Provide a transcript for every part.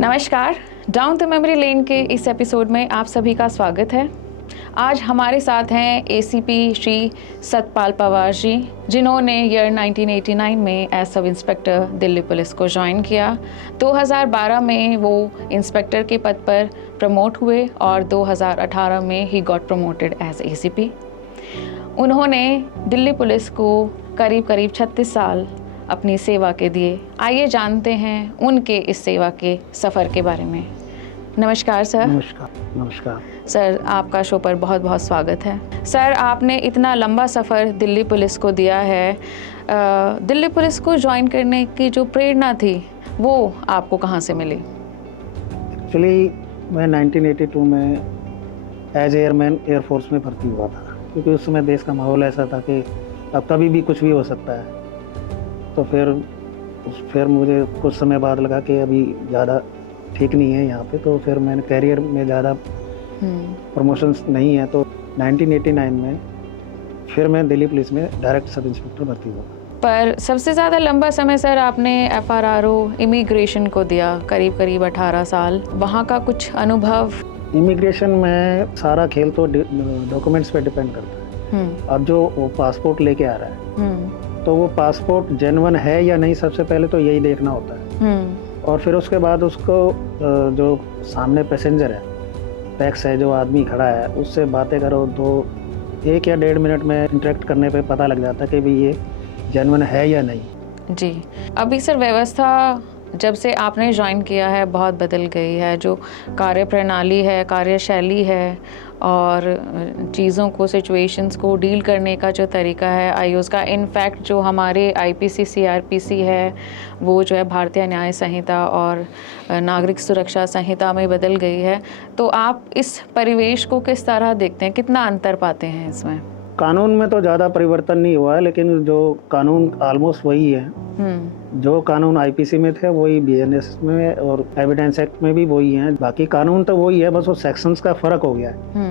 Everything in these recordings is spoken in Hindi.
नमस्कार, डाउन द मेमोरी लेन के इस एपिसोड में आप सभी का स्वागत है। आज हमारे साथ हैं एसीपी श्री सतपाल पवार जी, जिन्होंने ईयर 1989 में as sub inspector Delhi police को ज्वाइन किया। 2012 में वो इंस्पेक्टर के पद पर प्रमोट हुए और 2018 में ही गॉट प्रमोटेड एज एसीपी। उन्होंने दिल्ली पुलिस को करीब 36 साल अपनी सेवा के दिए। आइए जानते हैं उनके इस सेवा के सफ़र के बारे में। नमस्कार सर। नमस्कार सर, आपका शो पर बहुत बहुत स्वागत है। सर, आपने इतना लंबा सफ़र दिल्ली पुलिस को दिया है। दिल्ली पुलिस को ज्वाइन करने की जो प्रेरणा थी वो आपको कहाँ से मिली? एक्चुअली मैं 1982 में एज एयरमैन एयरफोर्स में भर्ती हुआ था, क्योंकि उस समय देश का माहौल ऐसा था कि अब कभी भी कुछ भी हो सकता है। तो फिर मुझे कुछ समय बाद लगा कि अभी ज़्यादा ठीक नहीं है यहाँ पे, तो फिर मैंने कैरियर में ज़्यादा प्रमोशंस नहीं है, तो 1989 में फिर मैं दिल्ली पुलिस में डायरेक्ट सब इंस्पेक्टर भर्ती हुआ। पर सबसे ज़्यादा लंबा समय सर आपने FRRO इमिग्रेशन को दिया, करीब 18 साल। वहाँ का कुछ अनुभव? इमिग्रेशन में सारा खेल तो डॉक्यूमेंट्स पे डिपेंड करता है। अब जो वो पासपोर्ट लेके आ रहा है तो वो पासपोर्ट जेन्युइन है या नहीं, सबसे पहले तो यही देखना होता है। और फिर उसके बाद उसको जो सामने पैसेंजर है, टैक्स है, जो आदमी खड़ा है, उससे बातें करो, 1 या 1.5 मिनट में इंटरेक्ट करने पे पता लग जाता है कि भाई ये जेन्युइन है या नहीं। जी, अभी सर व्यवस्था जब से आपने ज्वाइन किया है बहुत बदल गई है। जो कार्य प्रणाली है, कार्यशैली है और चीज़ों को, सिचुएशंस को डील करने का जो तरीका है आईओएस का, इनफैक्ट जो हमारे IPC CRPC है वो जो है भारतीय न्याय संहिता और नागरिक सुरक्षा संहिता में बदल गई है। तो आप इस परिवेश को किस तरह देखते हैं, कितना अंतर पाते हैं इसमें? कानून में तो ज़्यादा परिवर्तन नहीं हुआ है, लेकिन जो कानून ऑलमोस्ट वही है। जो कानून IPC में थे वही BNS में और एविडेंस एक्ट में भी वही हैं। बाकी कानून तो वही है, बस वो सेक्शंस का फ़र्क हो गया है।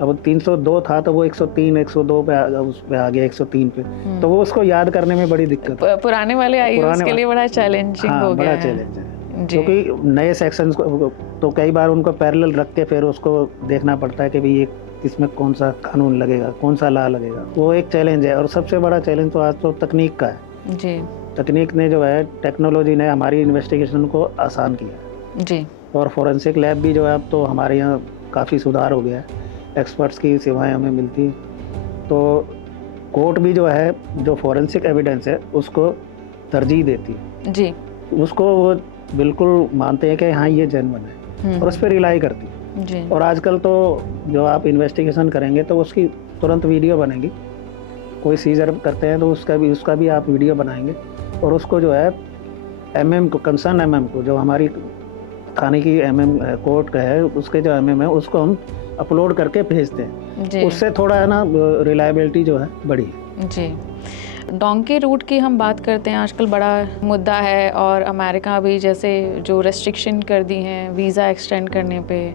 अब 302 था तो वो 103, 102 पे उस पे आ गया 103 पे। तो वो उसको याद करने में बड़ी दिक्कत है। पुराने वाले आईओएस के लिए बड़ा चैलेंजिंग हो गया है। बड़ा चैलेंज है, क्योंकि नए सेक्शंस को तो कई बार उनको पैरेलल रख के फिर उसको देखना पड़ता है कि भाई ये इसमें कौन सा कानून लगेगा, कौन सा लॉ लगेगा। वो एक चैलेंज है। और सबसे बड़ा चैलेंज तो आज तो तकनीक का है जी। तकनीक ने जो है, टेक्नोलॉजी ने हमारी इन्वेस्टिगेशन को आसान किया जी। और फोरेंसिक लैब भी जो है अब तो हमारे यहाँ काफ़ी सुधार हो गया है। एक्सपर्ट्स की सेवाएं हमें मिलती हैं। तो कोर्ट भी जो है, जो फोरेंसिक एविडेंस है उसको तरजीह देती है जी। उसको वो बिल्कुल मानते हैं कि हाँ ये जेन्युइन है और उस पर रिलाई करती है जी। और आजकल तो जो आप इन्वेस्टिगेशन करेंगे तो उसकी तुरंत वीडियो बनेगी। कोई सीजर करते हैं तो उसका भी आप वीडियो बनाएंगे और उसको जो है MM को, कंसर्न MM को, जो हमारी थाने की MM कोर्ट का है, उसके जो MM है उसको हम अपलोड करके भेजते हैं। उससे थोड़ा है ना रिलायबिलिटी जो है बढ़ी है। जी। डोंकी रूट की हम बात करते हैं, आजकल बड़ा मुद्दा है और अमेरिका भी जैसे जो रेस्ट्रिक्शन कर दी हैं वीज़ा एक्सटेंड करने पे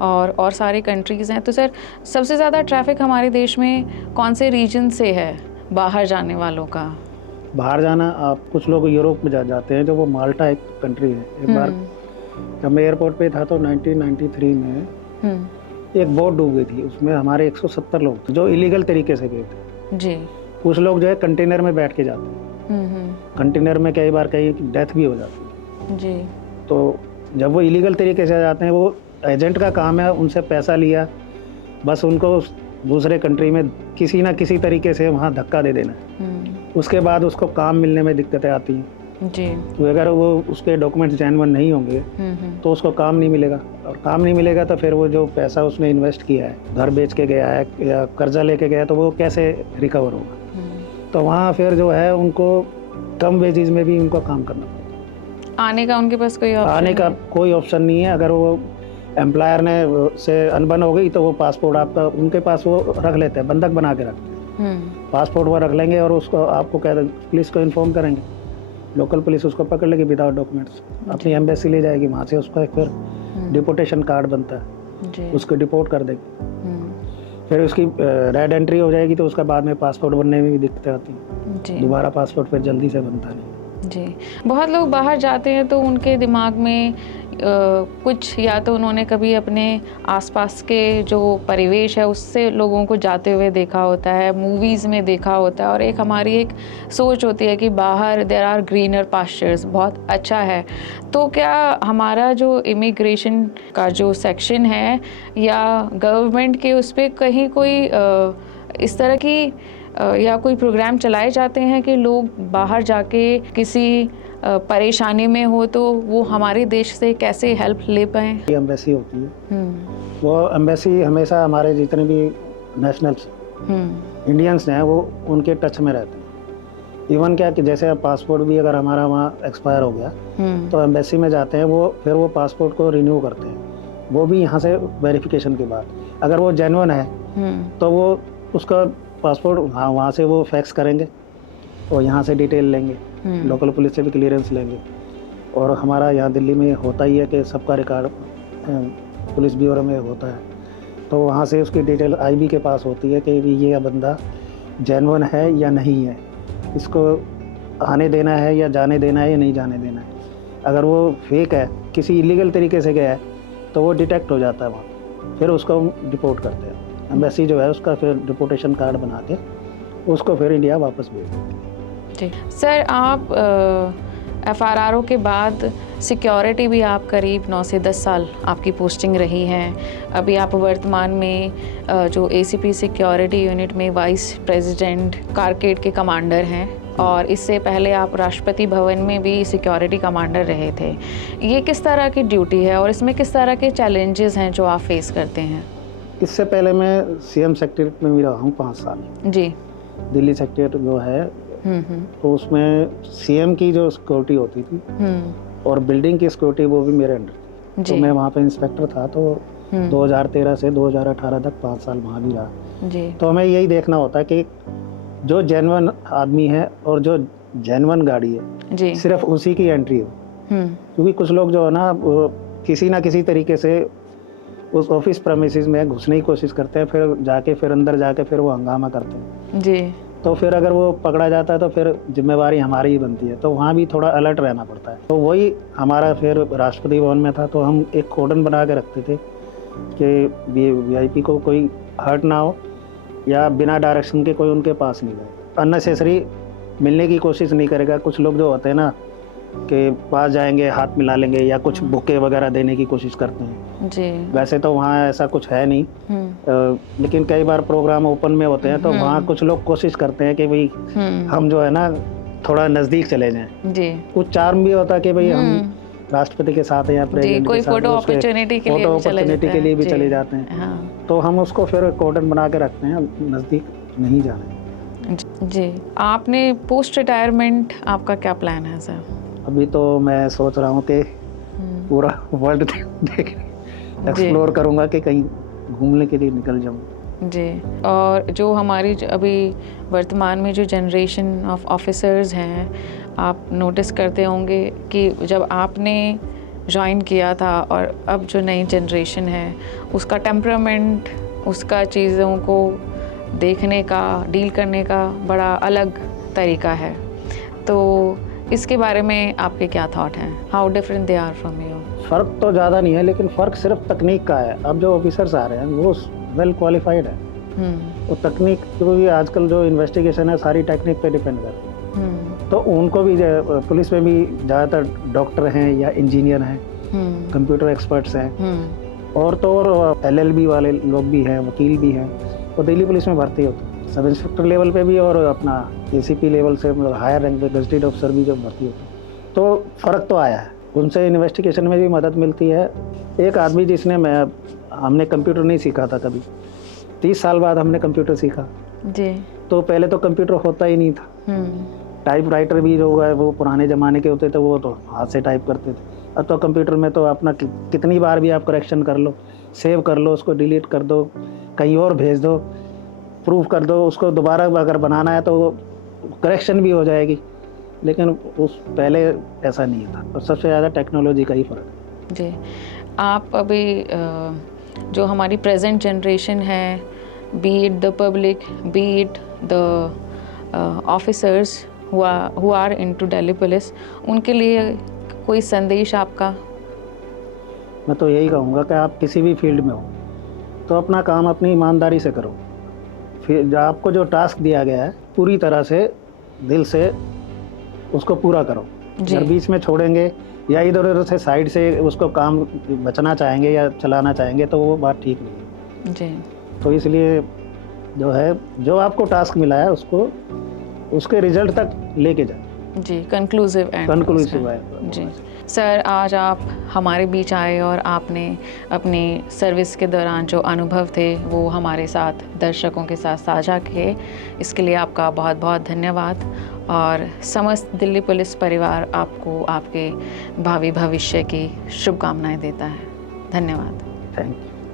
और सारी कंट्रीज़ हैं। तो सर, सबसे ज़्यादा ट्रैफिक हमारे देश में कौन से रीजन से है बाहर जाने वालों का? बाहर जाना, आप कुछ लोग यूरोप में जाते हैं, जो वो माल्टा एक कंट्री है। एक बार जब मैं एयरपोर्ट पे था तो 1993 में एक बोट डूब गई थी। उसमें हमारे 170 लोग थे जो इलीगल तरीके से गए थे। जी। कुछ लोग जो है कंटेनर में बैठ के जाते हैं। कंटेनर में कई बार कई डेथ भी हो जाती है। जी। तो जब वो इलीगल तरीके से जाते हैं, वो एजेंट का काम है उनसे पैसा लिया, बस उनको दूसरे कंट्री में किसी ना किसी तरीके से वहाँ धक्का दे देना। उसके बाद उसको काम मिलने में दिक्कतें आती हैं जी। तो अगर वो उसके डॉक्यूमेंट्स जेन्युइन नहीं होंगे तो उसको काम नहीं मिलेगा, और काम नहीं मिलेगा तो फिर वो जो पैसा उसने इन्वेस्ट किया है, घर बेच के गया है या कर्जा लेके गया है, तो वो कैसे रिकवर होगा। तो वहाँ फिर जो है उनको कम वेजेस में भी उनको काम करना पड़ता है। आने का उनके पास कोई ऑप्शन नहीं है। अगर वो एम्प्लॉयर ने से अनबन हो गई तो वो पासपोर्ट आपका उनके पास वो रख लेते हैं, बंधक बना के रखते हैं। पासपोर्ट वो रख लेंगे और उसको आपको कह पुलिस को इन्फॉर्म करेंगे, लोकल पुलिस उसको पकड़ लेगी विदाउट डॉक्यूमेंट्स, अपनी एम्बेसी ले जाएगी, वहाँ से उसका एक फिर डिपोटेशन कार्ड बनता है, उसको डिपोर्ट कर देगी। फिर उसकी रेड एंट्री हो जाएगी तो उसका बाद में पासपोर्ट बनने में भी दिक्कतें आती हैं। दोबारा पासपोर्ट फिर जल्दी से बनता नहीं। जी, बहुत लोग बाहर जाते हैं तो उनके दिमाग में कुछ या तो उन्होंने कभी अपने आसपास के जो परिवेश है उससे लोगों को जाते हुए देखा होता है, मूवीज़ में देखा होता है, और एक हमारी एक सोच होती है कि बाहर देयर आर ग्रीनर पास्चर्स, बहुत अच्छा है। तो क्या हमारा जो इमिग्रेशन का जो सेक्शन है या गवर्नमेंट के उस पर कहीं कोई इस तरह की या कोई प्रोग्राम चलाए जाते हैं कि लोग बाहर जाके किसी परेशानी में हो तो वो हमारे देश से कैसे हेल्प ले पाएँ? एम्बेसी होती है, वो एम्बेसी हमेशा हमारे जितने भी नेशनल्स इंडियंस हैं वो उनके टच में रहते हैं। इवन क्या कि जैसे अब पासपोर्ट भी अगर हमारा वहाँ एक्सपायर हो गया तो एम्बेसी में जाते हैं, वो फिर वो पासपोर्ट को रिन्यू करते हैं, वो भी यहाँ से वेरिफिकेशन के बाद। अगर वो जेन्युइन है तो वो उसका पासपोर्ट वहाँ से वो फैक्स करेंगे और यहाँ से डिटेल लेंगे, लोकल पुलिस से भी क्लियरेंस लेंगे। और हमारा यहाँ दिल्ली में होता ही है कि सबका रिकॉर्ड पुलिस ब्यूरो में होता है, तो वहाँ से उसकी डिटेल आईबी के पास होती है कि ये बंदा जेन्युइन है या नहीं है, इसको आने देना है या जाने देना है या नहीं जाने देना है। अगर वो फेक है, किसी इलीगल तरीके से गया है, तो वो डिटेक्ट हो जाता है वहाँ, फिर उसको डिपोर्ट करते हैं। एम्बेसी जो है उसका फिर डिपोर्टेशन कार्ड बना के उसको फिर इंडिया वापस भेज देते हैं। जी सर, आप FRRO के बाद सिक्योरिटी भी आप करीब 9 से 10 साल आपकी पोस्टिंग रही है। अभी आप वर्तमान में जो ACP सिक्योरिटी यूनिट में वाइस प्रेसिडेंट कारकेड के कमांडर हैं, और इससे पहले आप राष्ट्रपति भवन में भी सिक्योरिटी कमांडर रहे थे। ये किस तरह की ड्यूटी है और इसमें किस तरह के चैलेंजेस हैं जो आप फेस करते हैं? इससे पहले मैं CM सेक्रेटरीट में भी रहा हूँ 5 साल। जी। दिल्ली सेक्रेटरीट जो है तो उसमें CM की जो सिक्योरिटी होती थी और बिल्डिंग की सिक्योरिटी वो भी मेरे अंडर थी। तो मैं वहाँ पे इंस्पेक्टर था, तो 2013 से 2018 तक 5 साल वहाँ भी रहा। जी। तो हमें यही देखना होता है कि जो जेन्युइन आदमी है और जो जेन्युइन गाड़ी है जी, सिर्फ उसी की एंट्री हो। क्योंकि कुछ लोग जो है ना किसी ना किसी तरीके से उस ऑफिस प्रेमिसेस में घुसने की कोशिश करते हैं, फिर अंदर जाके फिर वो हंगामा करते हैं जी। तो फिर अगर वो पकड़ा जाता है तो फिर जिम्मेवारी हमारी ही बनती है, तो वहाँ भी थोड़ा अलर्ट रहना पड़ता है। तो वही हमारा फिर राष्ट्रपति भवन में था, तो हम एक कोडन बना के रखते थे कि VIP को कोई हर्ट ना हो या बिना डायरेक्शन के कोई उनके पास नहीं जाए, अननेसेसरी मिलने की कोशिश नहीं करेगा। कुछ लोग जो होते हैं ना कि पास जाएंगे, हाथ मिला लेंगे या कुछ बुके वगैरह देने की कोशिश करते हैं जी। वैसे तो वहाँ ऐसा कुछ है नहीं, लेकिन कई बार प्रोग्राम ओपन में होते हैं तो वहाँ कुछ लोग कोशिश करते हैं कि भाई हम जो है ना थोड़ा नज़दीक चले जाएं जी। कुछ चार्म भी होता है कि भाई हम राष्ट्रपति के साथ या प्रेसिडेंट के साथ फोटो अपॉर्चुनिटी के लिए भी चले जाते हैं। हाँ। तो हम उसको फिर कोडन बना के रखते हैं, नज़दीक नहीं जाना जी। आपने पोस्ट रिटायरमेंट आपका क्या प्लान है सर? अभी तो मैं सोच रहा हूँ कि पूरा वर्ल्ड देख एक्सप्लोर करूँगा कि कहीं घूमने के लिए निकल जाऊँ जी। और जो हमारी अभी वर्तमान में जो जनरेशन ऑफ ऑफिसर्स हैं, आप नोटिस करते होंगे कि जब आपने ज्वाइन किया था और अब जो नई जनरेशन है उसका टेम्परामेंट, उसका चीज़ों को देखने का, डील करने का बड़ा अलग तरीका है। तो इसके बारे में आपके क्या थॉट हैं? How different they are from you? फ़र्क तो ज़्यादा नहीं है, लेकिन फ़र्क सिर्फ तकनीक का है। अब जो ऑफिसर्स आ रहे हैं वो वेल क्वालिफाइड है, तो तकनीक, क्योंकि आजकल जो इन्वेस्टिगेशन है सारी टेक्निक पे डिपेंड करती है, तो उनको भी पुलिस में भी ज़्यादातर डॉक्टर हैं या इंजीनियर हैं, कंप्यूटर एक्सपर्ट्स हैं, और तो और LLB वाले लोग भी हैं, वकील भी हैं, तो दिल्ली पुलिस में भर्ती होते हैं सब इंस्पेक्टर लेवल पे भी और अपना ACP लेवल से हायर रैंक पे गजेटेड ऑफिसर भी जब भर्ती होते हैं। तो फ़र्क तो आया है, उनसे इन्वेस्टिगेशन में भी मदद मिलती है। एक आदमी जिसने हमने कंप्यूटर नहीं सीखा था कभी, 30 साल बाद हमने कंप्यूटर सीखा जी। तो पहले तो कंप्यूटर होता ही नहीं था, टाइप राइटर भी जो है वो पुराने ज़माने के होते थे, वो तो हाथ से टाइप करते थे। अब तो कंप्यूटर में तो अपना कितनी बार भी आप करेक्शन कर लो, सेव कर लो, उसको डिलीट कर दो, कहीं और भेज दो, प्रूव कर दो, उसको दोबारा अगर बनाना है तो करेक्शन भी हो जाएगी। लेकिन उस पहले ऐसा नहीं था, और सबसे ज़्यादा टेक्नोलॉजी का ही फ़र्क जी। आप अभी जो हमारी प्रेजेंट जनरेशन है, be it the public, be it the officers who are into Delhi police, उनके लिए कोई संदेश आपका? मैं तो यही कहूँगा कि आप किसी भी फील्ड में हो तो अपना काम अपनी ईमानदारी से करो। फिर जो आपको जो टास्क दिया गया है पूरी तरह से दिल से उसको पूरा करो। जी। अगर बीच में छोड़ेंगे या इधर उधर से साइड से उसको काम बचना चाहेंगे या चलाना चाहेंगे तो वो बात ठीक नहीं है। जी। तो इसलिए जो है जो आपको टास्क मिला है उसको उसके रिजल्ट तक लेके जाए। जी, कंक्लूसिव एंड कंक्लूसिव है। जी सर, आज आप हमारे बीच आए और आपने अपनी सर्विस के दौरान जो अनुभव थे वो हमारे साथ दर्शकों के साथ साझा किए, इसके लिए आपका बहुत बहुत धन्यवाद। और समस्त दिल्ली पुलिस परिवार आपको आपके भावी भविष्य की शुभकामनाएं देता है। धन्यवाद। Thank you.